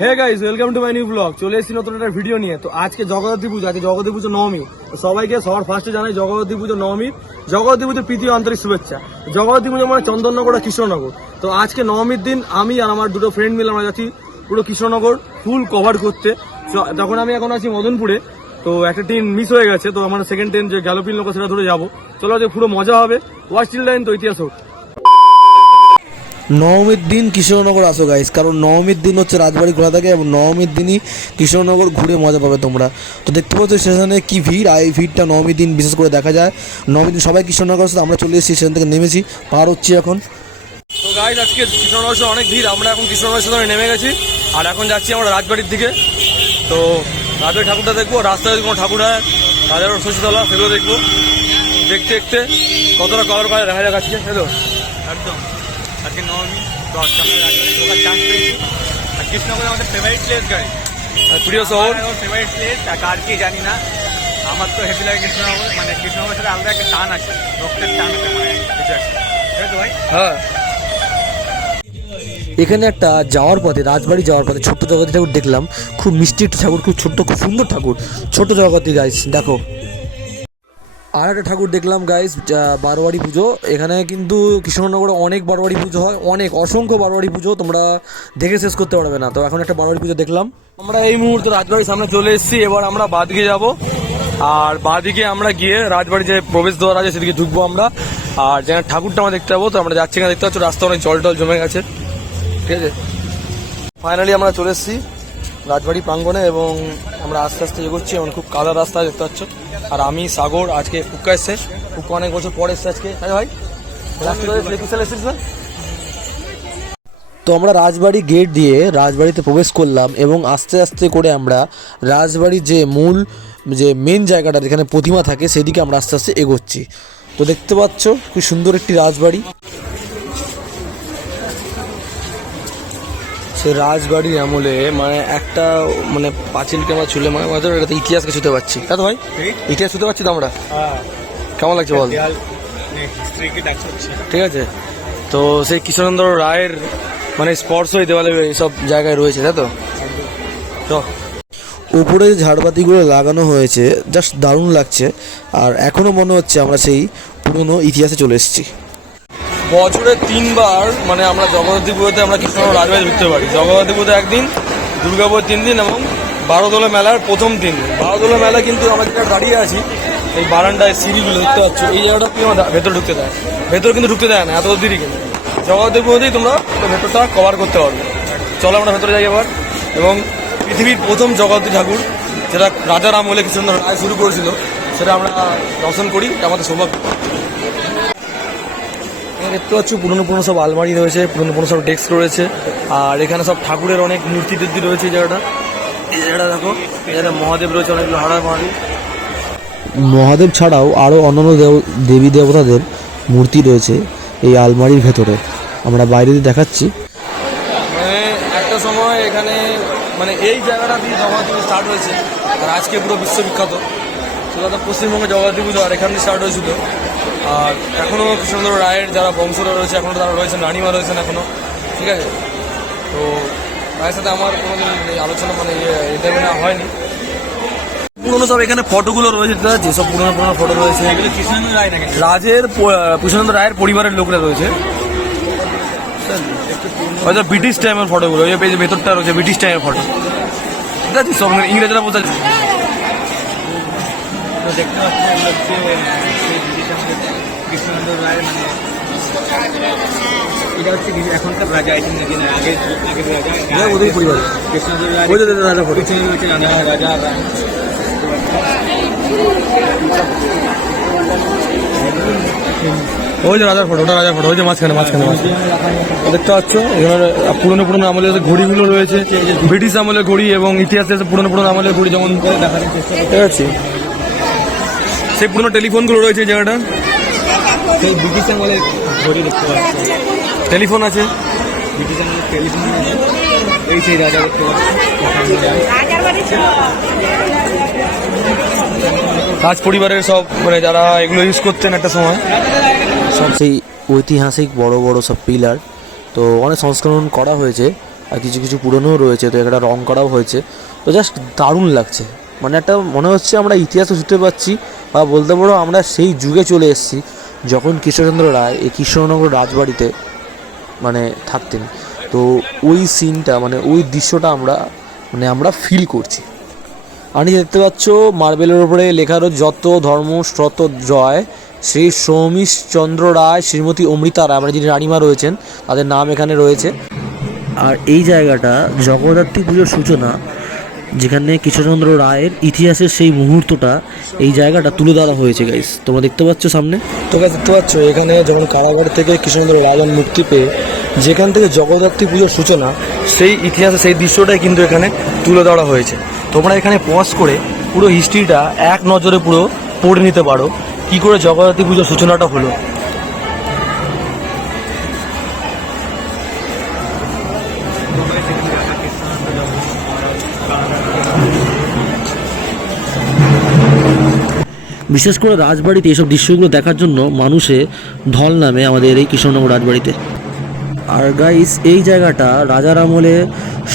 Hey guys welcome to my new blog চলে এসেছি নতুন একটা ভিডিও নিয়ে। তো আজকে জগদ্ধাত্রী পুজো আছে জগদ্ধাত্রী পুজো নবমী। সবাইকে সবার ফার্স্টে জানাই জগদ্ধাত্রী পুজো নবমী। জগদ্ধাত্রী পুজো প্রীতি আন্তরিক শুভেচ্ছা। জগদ্ধাত্রী পুজো মানে চন্দননগর আর কৃষ্ণনগর। তো আজকে নবমীর দিন আমি আর আমার দুটো ফ্রেন্ড মিলে আমরা যাচ্ছি পুরো কৃষ্ণনগর ফুল কভার করতে। তখন আমি এখন আছি মদনপুরে। তো একটা ট্রেন মিস হয়ে গেছে। তো আমার সেকেন্ড ট্রেন যে গ্যালোপিন লোক সেটা ধরে যাব। চলো আজকে পুরো মজা হবে। ওয়াস্টিল লাইন তো ইতিহাস হোক। নবমীর দিন কৃষ্ণনগর আসো গাইস কারণ নবমীর দিন হচ্ছে রাজবাড়ি খোলা থাকে এবং নবমীর দিনই কৃষ্ণনগর ঘুরে মজা পাবে তোমরা। তো দেখতে পাচ্ছ স্টেশনে কী ভিড় আর এই ভিড়টা নবমীর দিন বিশেষ করে দেখা যায়। নবমীর দিন সবাই কৃষ্ণনগর আসছে আমরা চলে এসেছি স্টেশন থেকে নেমেছি পার হচ্ছি এখন। তো গাইজ আজকে কৃষ্ণনগর অনেক ভিড় আমরা এখন কৃষ্ণনগর স্টেশনে নেমে গেছি আর এখন যাচ্ছি আমরা রাজবাড়ির দিকে। তো রাজবাড়ি ঠাকুরটা দেখব রাস্তায় যদি কোনো ঠাকুর হয় রাজার শশীতলা সেগুলো দেখব। দেখতে দেখতে কতটা কালার কালার দেখা যাক আজকে হ্যালো একদম। আজকে নবমী তো আজকে আমরা রাজবাড়ি ঢোকার চান্স পেয়েছি। আর কৃষ্ণনগর আমাদের ফেভারিট প্লেস গাড়ি আর প্রিয় শহর? ফেভারিট প্লেস কার কি জানি না। আমার তো হেভি লাগে কৃষ্ণনগর মানে কৃষ্ণনগরের সাথে আলাদা একটা টান আছে রক্তের টান আছে মানে ভাই। হ্যাঁ। এখানে একটা যাওয়ার পথে রাজবাড়ি যাওয়ার পথে ছোট্ট জগতী ঠাকুর দেখলাম। খুব মিষ্টি একটা ঠাকুর খুব ছোট্ট খুব সুন্দর ঠাকুর। ছোট জগতী গাইস দেখো। আর একটা ঠাকুর দেখলাম গাইস বারোয়ারি পুজো। এখানে কিন্তু কৃষ্ণনগরে অনেক বারোয়ারি পুজো হয়, অনেক, অসংখ্য বারোয়ারি পুজো তোমরা দেখে শেষ করতে পারবে না। তো এখন একটা বারোয়ারি পুজো দেখলাম। আমরা এই মুহূর্তে রাজবাড়ির সামনে চলে এসেছি, এবার আমরা বাদিকে যাব। আর বাদিকে আমরা গিয়ে রাজবাড়ি যে প্রবেশ দ্বার আছে, সেদিকে ঢুকবো আমরা। আর যেখানে ঠাকুরটা আমরা দেখতে পাবো, তো আমরা যাচ্ছি এখানে দেখতে পাচ্ছ, রাস্তা অনেক জল টল জমে গেছে। ঠিক আছে? ফাইনালি আমরা চলে এসেছি। রাজবাড়ি প্রাঙ্গণে এবং আমরা আস্তে আস্তে এগোচ্ছি এবং খুব কাদা রাস্তা দেখতে পাচ্ছ। আর আমি, সাগর, আজকে ফুক্কা এসছে। ফুক্কা অনেক বছর পরে এসছে আজকে। তাই ভাই? এসেছিস না? তো আমরা রাজবাড়ি গেট দিয়ে রাজবাড়িতে প্রবেশ করলাম এবং আস্তে আস্তে করে আমরা রাজবাড়ির যে মূল, যে মেন জায়গাটা যেখানে প্রতিমা থাকে, সেদিকে আমরা আস্তে আস্তে এগোচ্ছি। তো দেখতে পাচ্ছ, খুব সুন্দর একটি রাজবাড়ি। সে রাজবাড়ির আমলে মানে একটা মানে পাঁচিলকে আমরা ছুলে মানে হয়তো এটাতে ইতিহাসকে ছুতে পারছি। তাই তো ভাই? ইতিহাস ছুতে পারছি তো আমরা? হ্যাঁ। কেমন লাগছে বল? দেখাচ্ছে? ঠিক আছে। তো সেই কৃষ্ণচন্দ্র রায়ের মানে স্পর্শ স্পর্শই দেওয়ালে এইসব জায়গায় রয়েছে তাই তো? তো উপরে যে ঝাড়বাতিগুলো লাগানো হয়েছে জাস্ট দারুণ লাগছে। আর এখনও মনে হচ্ছে আমরা সেই পুরনো ইতিহাসে চলে এসেছি। বছরে তিনবার মানে আমরা জগদ্ধাত্রী পুজোতে আমরা কৃষ্ণনগর রাজবাড়ি ঢুকতে পারি। জগদ্ধাত্রী পুজোতে একদিন দুর্গাপুর তিন দিন এবং বারোদোলা মেলার প্রথম দিন। বারোদোলা মেলা কিন্তু আমরা যেটা দাঁড়িয়ে আছি, এই বারান্দায় সিঁড়িগুলো দেখতে পাচ্ছ। এই জায়গাটা কিন্তু আমার ভেতর ঢুকতে দেয় ভেতর কিন্তু ঢুকতে দেয় না, এত দেরি কিন্তু। জগদ্ধাত্রী পুজোতেই তোমরা ভেতরটা কভার করতে পারবে। চলো আমরা ভেতরে যাই এবার। এবং পৃথিবীর প্রথম জগদ্ধাত্রী ঠাকুর, যেটা রাজার আমলে কৃষ্ণচন্দ্র রায় শুরু করেছিল, সেটা আমরা দর্শন করি আমাদের সৌভাগ্য। এখানে দেখতে পাচ্ছ পুরনো পুরনো সব আলমারি রয়েছে পুরনো পুরনো সব ডেস্ক রয়েছে আর এখানে সব ঠাকুরের অনেক মূর্তি টুর্তি রয়েছে এই জায়গাটা। এই জায়গাটা দেখো এখানে মহাদেব রয়েছে অনেকগুলো হাড়া মহাদেব। মহাদেব ছাড়াও আরও অন্যান্য দেব- দেবী দেবতাদের মূর্তি রয়েছে এই আলমারির ভেতরে। আমরা বাইরে দিয়ে দেখাচ্ছি। মানে একটা সময় এখানে মানে এই জায়গাটা দিয়ে জগদ্ধাত্রী স্টার্ট হয়েছে। আর আজকে পুরো বিশ্ববিখ্যাত। সেটা তো পশ্চিমবঙ্গে জগদ্ধাত্রী পুজো আর এখান থেকে স্টার্ট হয়েছিল। আর এখনও কৃষ্ণচন্দ্র রায়ের যারা বংশরা রয়েছে এখনও তারা রয়েছেন রানিমা রয়েছেন এখনও ঠিক আছে? তো তাদের সাথে আমার কোনো এই আলোচনা মানে ইন্টারভিউ নেওয়া হয়নি। পুরোনো সব এখানে ফটোগুলো রয়েছে দাদা যেসব পুরোনো পুরোনো ফটো রয়েছে। রাজের কৃষ্ণচন্দ্র রায়ের পরিবারের লোকরা রয়েছে। হয়তো ব্রিটিশ টাইমের ফটোগুলো ওই যে ভেতরটা রয়েছে ব্রিটিশ টাইমের ফটো। ঠিক আছে সব ইংরেজরা বোঝা দেখতে পাচ্ছি কৃষ্ণনগর রায় মানে এটা হচ্ছে এখনকার রাজা আই থিঙ্ক নাকি না আগের আগের রাজা ওদের পরিবার। কৃষ্ণনগর রায় রাজা রাজা রাজা। ওই যে রাজার ফটো ওটা রাজার ফটো ওই যে মাঝখানে মাঝখানে মাঝখানে। দেখতে পাচ্ছ? এখানে পুরোনো পুরোনো আমলের যে ঘড়িগুলো রয়েছে ব্রিটিশ আমলের ঘড়ি এবং ইতিহাসে পুরনো পুরোনো আমলের ঘড়ি যেমন। ঠিক আছে সেই পুরোনো টেলিফোনগুলো রয়েছে জায়গাটা। সেই ব্রিটিশ আমলের ঘড়ি দেখতে পাচ্ছি। টেলিফোন আছে? ব্রিটিশ আমলের টেলিফোন আছে। এই সেই রাজা দেখতে পাচ্ছি। রাজ পরিবারের সব মানে যারা এগুলো ইউজ করতেন একটা সময়। সব সেই ঐতিহাসিক বড় বড় সব পিলার। তো অনেক সংস্করণ করা হয়েছে আর কিছু কিছু পুরনোও রয়েছে তো একটা রং করাও হয়েছে। তো জাস্ট দারুণ লাগছে। মানে একটা মনে হচ্ছে আমরা ইতিহাসও ছুটতে পারছি বা বলতে পারো আমরা সেই যুগে চলে এসেছি। যখন কৃষ্ণচন্দ্র রায় এই কৃষ্ণনগর রাজবাড়িতে মানে থাকতেন, তো ওই সিনটা মানে ওই দৃশ্যটা আমরা মানে আমরা ফিল করছি। আর নিচে দেখতে পাচ্ছ, মার্বেলের উপরে লেখা রয়েছে, যত ধর্ম শ্রত জয়, শ্রী সৌমিশ চন্দ্র রায়, শ্রীমতী অমৃতা রায়। মানে যিনি রানীমা রয়েছেন, তাদের নাম এখানে রয়েছে। আর এই জায়গাটা জগদ্ধাত্রী পুজোর সূচনা যেখানে কৃষ্ণচন্দ্র রায়ের ইতিহাসের সেই মুহূর্তটা, এই জায়গাটা তুলে ধরা হয়েছে গাইস তোমরা দেখতে পাচ্ছ সামনে? তো গাইস দেখতে পাচ্ছ, এখানে যখন কারাগার থেকে কৃষ্ণচন্দ্র রাজন মুক্তি পেয়ে, যেখান থেকে জগদ্ধাত্রী পুজোর সূচনা, সেই ইতিহাসে সেই দৃশ্যটাই কিন্তু এখানে তুলে ধরা হয়েছে। তোমরা এখানে পজ করে পুরো হিস্ট্রিটা এক নজরে পুরো পড়ে নিতে পারো। কি করে জগদ্ধাত্রী পুজোর সূচনাটা হলো? বিশেষ করে রাজবাড়িতে এইসব দৃশ্যগুলো দেখার জন্য মানুষে ঢল নামে আমাদের এই কৃষ্ণনগর রাজবাড়িতে। আর গাইস এই জায়গাটা রাজার আমলে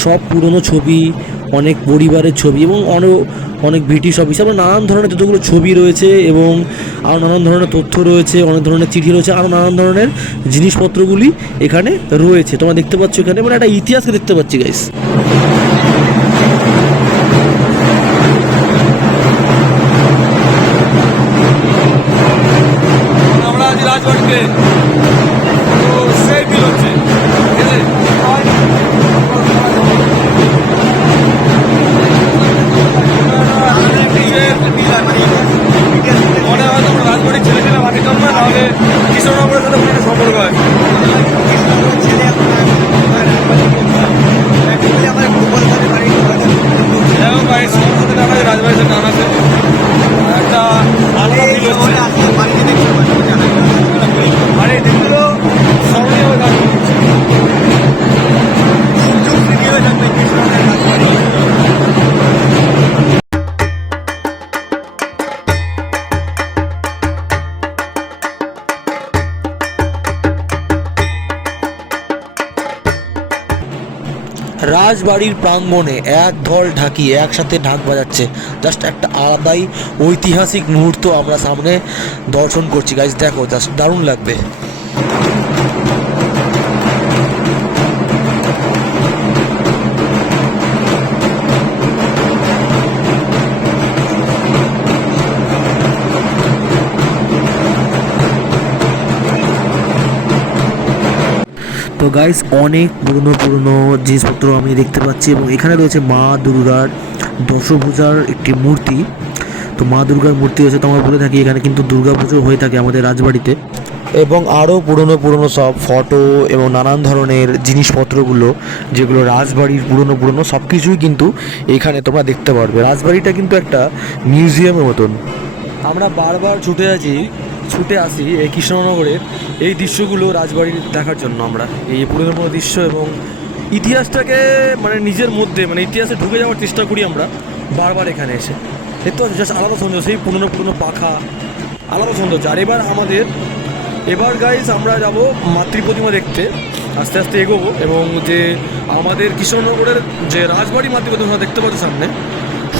সব পুরনো ছবি, অনেক পরিবারের ছবি এবং অনেক অনেক ব্রিটিশ অফিস আবার নানান ধরনের যতগুলো ছবি রয়েছে এবং আরও নানান ধরনের তথ্য রয়েছে, অনেক ধরনের চিঠি রয়েছে আরও নানান ধরনের জিনিসপত্রগুলি এখানে রয়েছে। তোমরা দেখতে পাচ্ছ এখানে মানে একটা ইতিহাসকে দেখতে পাচ্ছি গাইস রাজবাড়িতে তো সেই বিল হচ্ছে। মনে হয় তোমার রাজবাড়ির ছেলে ছেলে বাকি জন্ম নাহলে কৃষ্ণনগরের সাথে কোনো একটা সম্পর্ক আছে। রাজবাড়ির প্রাঙ্গণে এক ধল ঢাকি একসাথে ঢাক বাজাচ্ছে। জাস্ট একটা আলাদাই ঐতিহাসিক মুহূর্ত আমরা সামনে দর্শন করছি। গাইজ দেখো, জাস্ট দারুণ লাগবে। গাইস অনেক পুরনো পুরনো জিনিসপত্র আমি দেখতে পাচ্ছি এবং এখানে রয়েছে মা দুর্গার দশভূজার একটি মূর্তি। তো মা দুর্গার মূর্তি রয়েছে তো আমরা বলে থাকি এখানে কিন্তু দুর্গা পুজো হয়ে থাকে আমাদের রাজবাড়িতে। এবং আরও পুরনো পুরনো সব ফটো এবং নানান ধরনের জিনিসপত্রগুলো, যেগুলো রাজবাড়ির পুরনো পুরনো সব কিছুই কিন্তু এখানে তোমরা দেখতে পারবে। রাজবাড়িটা কিন্তু একটা মিউজিয়ামের মতন। আমরা বারবার ছুটে আছি ছুটে আসি এই কৃষ্ণনগরের এই দৃশ্যগুলো রাজবাড়ির দেখার জন্য আমরা। এই পুরনো দৃশ্য এবং ইতিহাসটাকে মানে নিজের মধ্যে মানে ইতিহাসে ঢুকে যাওয়ার চেষ্টা করি আমরা বারবার এখানে এসে। দেখতে পাচ্ছি জাস্ট আলাদা সৌন্দর্য সেই পুরনো পুরনো পাখা। আলাদা সৌন্দর্য আর এবার আমাদের, এবার গাইজ আমরা যাব মাতৃ প্রতিমা দেখতে। আস্তে আস্তে এগোবো এবং যে আমাদের কৃষ্ণনগরের যে রাজবাড়ি মাতৃ প্রতিমা দেখতে পাচ্ছ সামনে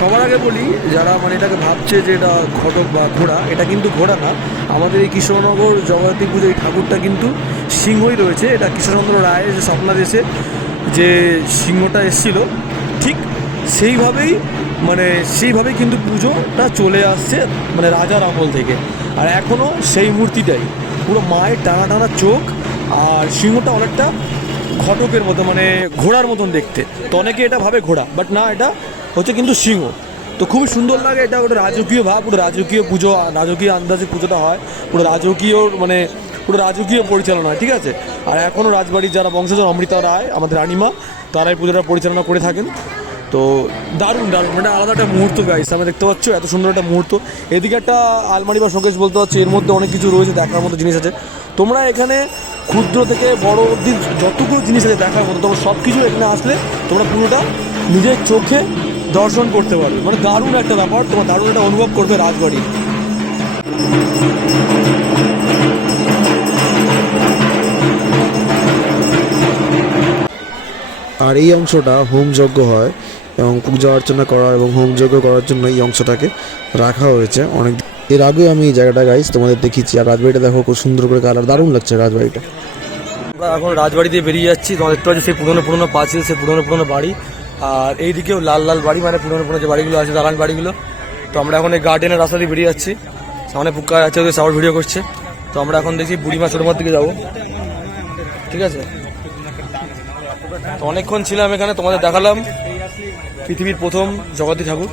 সবার আগে বলি, যারা মানে এটাকে ভাবছে যে এটা ঘটক বা ঘোড়া, এটা কিন্তু ঘোড়া না। আমাদের এই কৃষ্ণনগর জগতী পুজো এই ঠাকুরটা কিন্তু সিংহই রয়েছে। এটা কৃষ্ণচন্দ্র রায়ের যে স্বপ্নাদেশে যে সিংহটা এসেছিল, ঠিক সেইভাবেই মানে সেইভাবেই কিন্তু পুজোটা চলে আসছে মানে রাজার আমল থেকে। আর এখনও সেই মূর্তিটাই, পুরো মায়ের টানা টানা চোখ, আর সিংহটা অনেকটা ঘটকের মতো মানে ঘোড়ার মতন দেখতে। তো অনেকে এটা ভাবে ঘোড়া বাট না, এটা হচ্ছে কিন্তু সিংহ। তো খুবই সুন্দর লাগে এটা ওটা রাজকীয় ভাব পুরো রাজকীয় পুজো, রাজকীয় আন্দাজে পুজোটা হয়। পুরো রাজকীয় মানে পুরো রাজকীয় পরিচালনা হয়, ঠিক আছে? আর এখনও রাজবাড়ির যারা বংশধর অমৃতা রায়, আমাদের রানিমা, তারাই পুজোটা পরিচালনা করে থাকেন। তো দারুণ দারুণ। মানে আলাদা একটা মুহূর্ত গাইস আমরা দেখতে পাচ্ছ, এত সুন্দর একটা মুহূর্ত। এদিকে একটা আলমারি বা শোকেস বলতে পারছ, এর মধ্যে অনেক কিছু রয়েছে, দেখার মতো জিনিস আছে। তোমরা এখানে ক্ষুদ্র থেকে বড় অবধি যতগুলো জিনিস আছে দেখার মতো, তোমরা সব কিছু এখানে আসলে তোমরা পুরোটা নিজের চোখে দর্শন করতে পারবে। মানে দারুণ একটা ব্যাপার তোমার দারুণ একটা অনুভব করবে রাজবাড়ি। আর এই অংশটা হোম যজ্ঞ হয় এবং পূজা অর্চনা করা এবং হোম যজ্ঞ করার জন্য এই অংশটাকে রাখা হয়েছে। অনেক এর আগে আমি এই জায়গাটা গাইস তোমাদের দেখিয়েছি। আর রাজবাড়িটা দেখো খুব সুন্দর করে কালার দারুণ লাগছে রাজবাড়িটা। আমরা এখন রাজবাড়ি দিয়ে বেরিয়ে যাচ্ছি। তোমার দেখতে পাচ্ছি সেই পুরনো পুরনো পাঁচিল সেই পুরনো পুরনো বাড়ি। আর এইদিকেও লাল লাল বাড়ি মানে পুরনো পুরনো যে বাড়িগুলো আছে, দালান বাড়িগুলো। তো আমরা এখন এই গার্ডেনের রাস্তা দিয়ে বেরিয়ে যাচ্ছি। সামনে পুক্কা আছে ওদের সাউন্ড ভিডিও করছে। তো আমরা এখন দেখছি বুড়িমা ছোটমার দিকে যাব। ঠিক আছে? তো অনেকক্ষণ ছিলাম এখানে, তোমাদের দেখালাম। পৃথিবীর প্রথম জগতী ঠাকুর।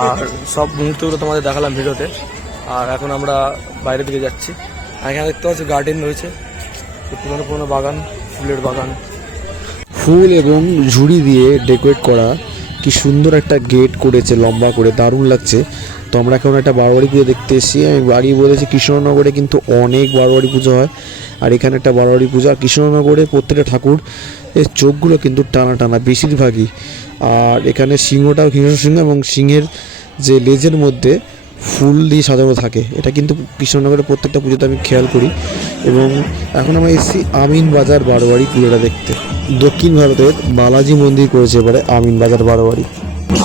আর সব মুহূর্তগুলো তোমাদের দেখালাম ভিডিওতে। আর এখন আমরা বাইরের দিকে যাচ্ছি। এখানে দেখতে পাচ্ছি গার্ডেন রয়েছে। পুরোনো বাগান, ফুলের বাগান। ফুল এবং ঝুড়ি দিয়ে ডেকোরেট করা কি সুন্দর একটা গেট করেছে, লম্বা করে, দারুণ লাগছে। তো আমরা এখন একটা বারোয়ারি পুজো দেখতে এসেছি। আমি বাড়ি বলেছি কৃষ্ণনগরে কিন্তু অনেক বারোয়ারি পুজো হয়। আর এখানে একটা বারোয়ারি পুজো, আর কৃষ্ণনগরে প্রত্যেকটা ঠাকুর, এর চোখগুলো কিন্তু টানা টানা, বেশিরভাগই। আর এখানে সিংহটাও কৃষ্ণ সিংহ এবং সিংহের যে লেজের মধ্যে ফুল দিয়ে সাজানো থাকে। এটা কিন্তু কৃষ্ণনগরের প্রত্যেকটা পুজোতে আমি খেয়াল করি। এবং এখন আমরা এসেছি আমিন বাজার বারোয়ারি পুজোটা দেখতে। দক্ষিণ ভারতের বালাজি মন্দির করেছে এবারে আমিন বাজার বারোয়ারি।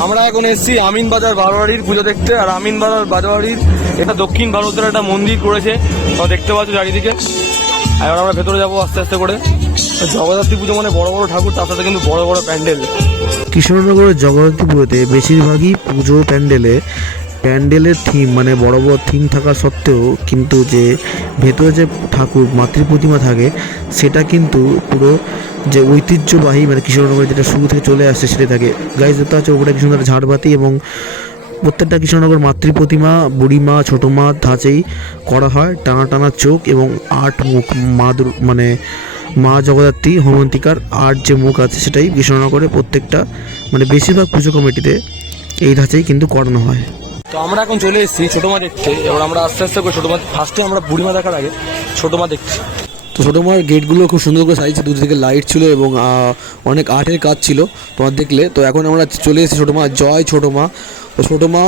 আমরা এখন এসেছি আমিন বাজার বারোয়ারির পুজো দেখতে। আর আমিন বাজার বারোয়ারির এটা দক্ষিণ ভারতের একটা মন্দির করেছে। দেখতে পাচ্ছ চারিদিকে। আর এবার আমরা ভেতরে যাব আস্তে আস্তে করে। জগদ্ধাত্রী পুজো মানে বড় বড় ঠাকুর তার সাথে কিন্তু বড় বড় প্যান্ডেল। কৃষ্ণনগরের জগদ্ধাত্রী পুজোতে বেশিরভাগই পুজো প্যান্ডেলে প্যান্ডেলের থিম মানে বড় বড় থিম থাকা সত্ত্বেও কিন্তু যে ভেতরে যে ঠাকুর, মাতৃ প্রতিমা থাকে, সেটা কিন্তু পুরো যে ঐতিহ্যবাহী মানে কৃষ্ণনগরে যেটা শুরু থেকে চলে আসছে সেটা থাকে। গাইজ দেখতে হচ্ছে ওপরে কৃষ্ণনগর ঝাড়বাতি এবং প্রত্যেকটা কৃষ্ণনগর মাতৃ প্রতিমা বুড়িমা ছোটো মা ধাঁচেই করা হয়, টানা টানা চোখ এবং আট মুখ মা মানে মা জগদ্ধাত্রী হোমন্তিকার আট যে মুখ আছে সেটাই কৃষ্ণনগরে প্রত্যেকটা মানে বেশিরভাগ পুজো কমিটিতে এই ধাঁচেই কিন্তু করানো হয়। তো আমরা এখন চলে এসেছি ছোটো মা দেখতে, এবার আমরা আস্তে আস্তে করে ছোটো মা ফার্স্টে আমরা বুড়িমা দেখার আগে ছোটো মা দেখছি। তো ছোটো মার গেটগুলো খুব সুন্দর করে সাজিয়েছে, দুদিকে লাইট ছিল এবং অনেক আর্টের কাজ ছিল তোমার দেখলে। তো এখন আমরা চলে এসেছি ছোটো মা, জয় ছোটো মা। তো ছোটো মা,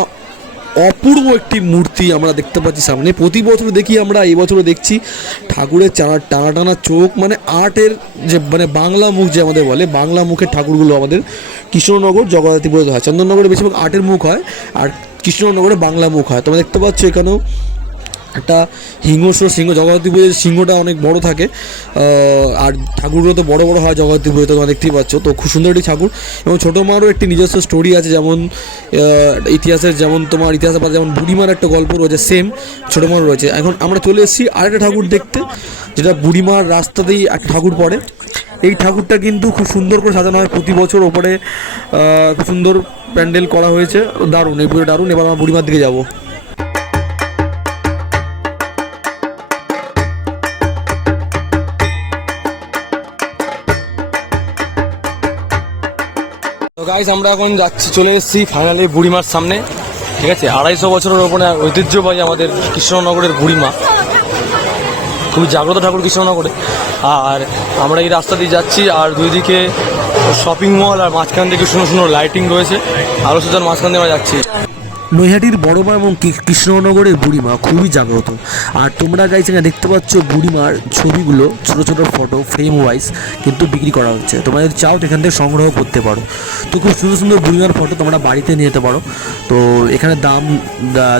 অপূর্ব একটি মূর্তি আমরা দেখতে পাচ্ছি সামনে। প্রতি বছর দেখি আমরা, এই বছরও দেখছি ঠাকুরের চানা টানা টানা চোখ মানে আর্টের যে মানে বাংলা মুখ যে আমাদের বলে, বাংলা মুখের ঠাকুরগুলো আমাদের কৃষ্ণনগর জগদ্ধাত্রীপুরে হয়। চন্দননগরে বেশিরভাগ আর্টের মুখ হয়। আর কৃষ্ণনগরে বাংলা মুখ হয়। তোমরা দেখতে পাচ্ছ এখানেও একটা হিংস্র সিংহ জগদ্ধাত্রী পুজোর সিংহটা অনেক বড় থাকে। আর ঠাকুরগুলো তো বড় বড় হয় জগদ্ধাত্রী পুজোতে, তোমরা দেখতেই পাচ্ছ। তো খুব সুন্দর একটি ঠাকুর এবং ছোটো মারও একটি নিজস্ব স্টোরি আছে, যেমন ইতিহাসের যেমন তোমার ইতিহাসের পাশে যেমন বুড়িমার একটা গল্প রয়েছে সেম ছোটো মার রয়েছে। এখন আমরা চলে এসেছি আরেকটা ঠাকুর দেখতে, যেটা বুড়িমার রাস্তাতেই একটা ঠাকুর পড়ে। এই ঠাকুরটা কিন্তু খুব সুন্দর করে সাজানো হয়। প্রতি বছর ওপরে খুব সুন্দর প্যান্ডেল করা হয়েছে। দারুণ, এই পুজো দারুণ। এবার আমরা বুড়িমার দিকে যাব। গাইজ আমরা এখন যাচ্ছি, চলে এসেছি ফাইনালি বুড়িমার সামনে। ঠিক আছে? আড়াইশো বছরের ওপরে ঐতিহ্যবাহী আমাদের কৃষ্ণনগরের বুড়িমা। খুবই জাগ্রত ঠাকুর কৃষ্ণনগরে। আর আমরা এই রাস্তা দিয়ে যাচ্ছি আর দুই দিকে শপিং মল আর মাঝখান থেকে সুন্দর সুন্দর লাইটিং রয়েছে। আরও সুন্দর মাঝখান দিয়ে আমরা যাচ্ছি। নৈহাটির বড়মা এবং কৃষ্ণনগরের বুড়িমা খুবই জাগ্রত। আর তোমরা গাইছে এখানে দেখতে পাচ্ছ বুড়িমার ছবিগুলো, ছোট ছোট ফটো ফ্রেম ওয়াইজ কিন্তু বিক্রি করা হচ্ছে। তোমরা যদি চাও এখান থেকে সংগ্রহ করতে পারো। তো খুব সুন্দর সুন্দর বুড়িমার ফটো তোমরা বাড়িতে নিয়ে যেতে পারো। তো এখানে দাম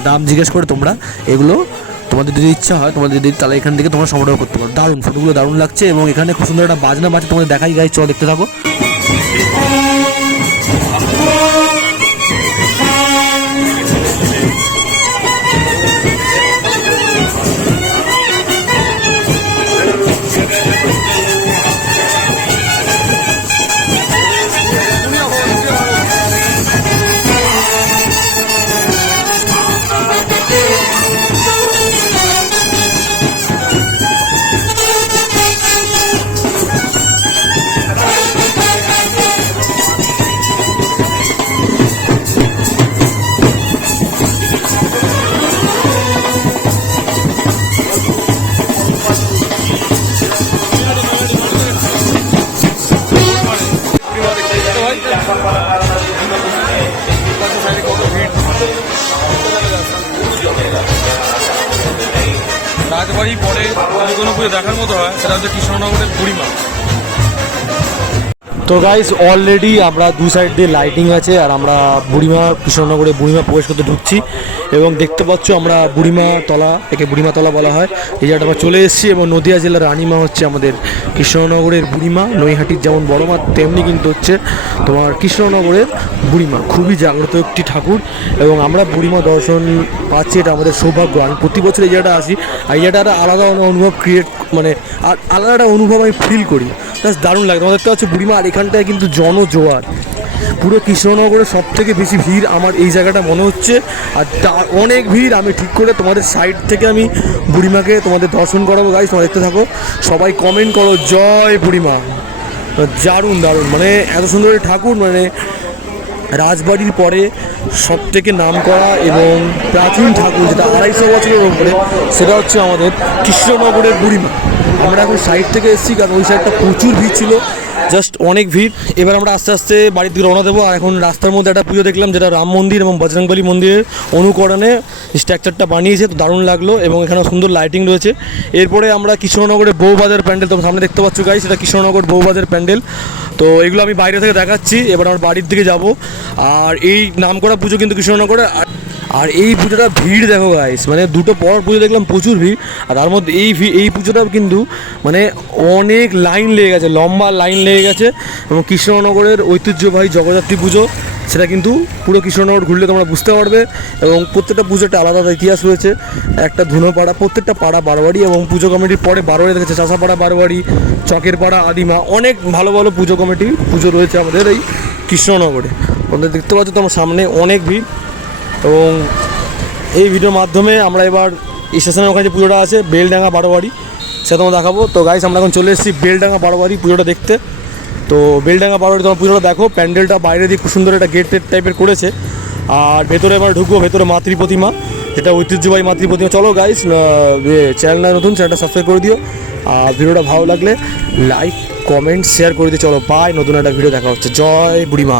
দাম জিজ্ঞেস করে তোমরা এগুলো তোমাদের যদি ইচ্ছা হয়, তোমাদের যদি তাহলে এখান থেকে তোমরা সংগ্রহ করতে পারো। দারুণ ফটোগুলো দারুণ লাগছে এবং এখানে খুব সুন্দর একটা বাজনা বাজে তোমাদের দেখাই গাই চল দেখতে থাকো। মতো হয়, সেটা হচ্ছে কৃষ্ণনগরের তো গাইস অলরেডি আমরা দু সাইড দিয়ে লাইটিং আছে, আর আমরা বুড়িমা, কৃষ্ণনগরে বুড়িমা প্রবেশ করতে ঢুকছি। এবং দেখতে পাচ্ছ আমরা বুড়িমা তলা, একে বুড়িমা তলা বলা হয়। এই জায়গাটা আমরা চলে এসেছি এবং নদিয়া জেলার রানিমা হচ্ছে আমাদের কৃষ্ণনগরের বুড়িমা, নৈহাটির যেমন বড় মা তেমনি কিন্তু হচ্ছে তোমার কৃষ্ণনগরের বুড়িমা। খুবই জাগ্রত একটি ঠাকুর এবং আমরা বুড়িমা দর্শন পাচ্ছি, এটা আমাদের সৌভাগ্য। আমি প্রতি বছর এই জায়গাটা আসি আর এই জায়গাটা আলাদা অনুভব ক্রিয়েট মানে আলাদা একটা অনুভব আমি ফিল করি। জাস্ট দারুণ লাগে। তোমাদের তো হচ্ছে বুড়িমা আর এখানটায় কিন্তু জনজোয়ার। পুরো কৃষ্ণনগরে সব থেকে বেশি ভিড় আমার এই জায়গাটা মনে হচ্ছে। আর অনেক ভিড় আমি ঠিক করে তোমাদের সাইড থেকে আমি বুড়িমাকে তোমাদের দর্শন করাবো। গাইজ তোমরা দেখতে থাকো। সবাই কমেন্ট করো, জয় বুড়িমা। দারুণ দারুণ। মানে এত সুন্দর ঠাকুর মানে রাজবাড়ির পরে সব থেকে নাম করা এবং প্রাচীন ঠাকুর যেটা আড়াইশো বছরের উপরে সেটা হচ্ছে আমাদের কৃষ্ণনগরের বুড়িমা। আমরা এখন সাইড থেকে এসেছি, কারণ ওই সাইডটা প্রচুর ভিড় ছিল। জাস্ট অনেক ভিড়। এবার আমরা আস্তে আস্তে বাড়ির দিকে রওনা দেবো। আর এখন রাস্তার মধ্যে একটা পুজো দেখলাম, যেটা রাম মন্দির এবং বজরংবলী মন্দিরের অনুকরণে স্ট্রাকচারটা বানিয়েছে। তো দারুণ লাগল এবং এখানে সুন্দর লাইটিং রয়েছে। এরপরে আমরা কৃষ্ণনগরের বউবাজার প্যান্ডেল তো সামনে দেখতে পাচ্ছ গাই সেটা কৃষ্ণনগর বউবাজার প্যান্ডেল। তো এগুলো আমি বাইরে থেকে দেখাচ্ছি। এবার আমার বাড়ির দিকে যাব। আর এই নামকরা পুজো কিন্তু কৃষ্ণনগরে। আর এই পুজোটা ভিড় দেখো গাইস মানে দুটো পর পুজো দেখলাম, প্রচুর ভিড়। আর তার মধ্যে এই এই পুজোটা কিন্তু মানে অনেক লাইন লেগে গেছে, লম্বা লাইন লেগে গেছে এবং কৃষ্ণনগরের ঐতিহ্যবাহী জগদ্ধাত্রী পুজো, সেটা কিন্তু পুরো কৃষ্ণনগর ঘুরলে তোমরা বুঝতে পারবে এবং প্রত্যেকটা পুজোটা আলাদা আলাদা ইতিহাস রয়েছে। একটা ধুনোপাড়া, প্রত্যেকটা পাড়া বারোয়ারি এবং পুজো কমিটির পরে বারোয়ারি দেখেছে চাষাপাড়া বারোয়ারি, চকের পাড়া, আদিমা, অনেক ভালো ভালো পুজো কমিটি পুজো রয়েছে আমাদের এই কৃষ্ণনগরে। আমাদের দেখতে পাচ্ছ তোমার সামনে অনেক ভিড় এবং এই ভিডিওর মাধ্যমে আমরা এবার স্টেশনের ওখানে যে পুজোটা আছে, বেলডাঙ্গা বারোয়ারি, সেটা তোমার দেখাবো। তো গাইস আমরা এখন চলে এসেছি বেলডাঙ্গা বারোয়ারি পুজোটা দেখতে। তো বেলডাঙ্গা বারোবাড়ি তোমার পুজোটা দেখো, প্যান্ডেলটা বাইরে দিয়ে খুব সুন্দর একটা গেট টাইপের করেছে। আর ভেতরে এবার ঢুকবো, ভেতরে মাতৃ প্রতিমা, যেটা ঐতিহ্যবাহী মাতৃ প্রতিমা। চলো গাইস চ্যানেলটা নতুন চ্যানেলটা সাবস্ক্রাইব করে দিও। আর ভিডিওটা ভালো লাগলে লাইক কমেন্ট শেয়ার করে দিও। চলো বাই নতুন একটা ভিডিও দেখা হচ্ছে। জয় বুড়িমা।